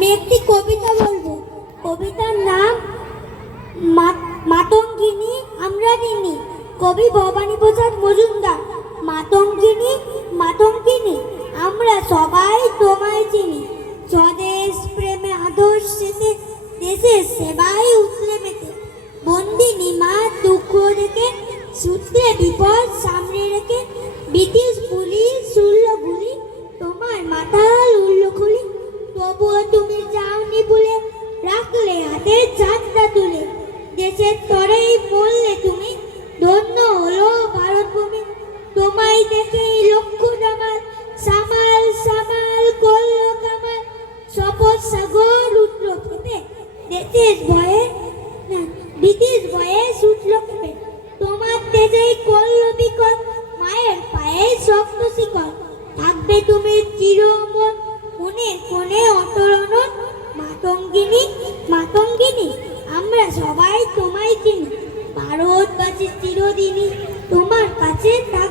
আমি একটি কবিতা বলবো। কবিতার নাম মাতঙ্গিনী আমরা ঋণী। কবি ভবানী প্রসাদ মজুমদার। মাতঙ্গিনী মাতঙ্গিনী আমরা সবাই তোমায় চিনি। স্বদেশ প্রেমে আদর্শেতে দেশের সেবায় উতলে মেতে। বন্দিনী মা দুঃখ দেখে সূত্রে বিপদ সামনে রেখে। ব্রিটিশ পুলিশ শুনল গুলি, তোমার মাথাল উল্ল খুলি। তবুও তুমি যাওনি ভুলে, রাখলে হাতে চাঁদটা তুলে। দেশের তরেই বললে তুমি, ধন্য হলো ভারত ভূমি। তোমায় দেখে লক্ষ জামাল সামাল সামাল করল কামাল। শপথ সাগর উঠল ফেপে, দেশের ভয়ে ব্রিটিশ ভয়ে ছুটল খেপে। তোমার তেজেই করল বিকল, মায়ের পায়ে শক্ত শিকল। থাকবে তুমি চির অমর, কোণে কোণে অতরণ। মাতঙ্গিনী মাতঙ্গিনী আমরা সবাই তোমায় চিনি। ভারতবাসী চিরদিনই তোমার কাছে থাকবে।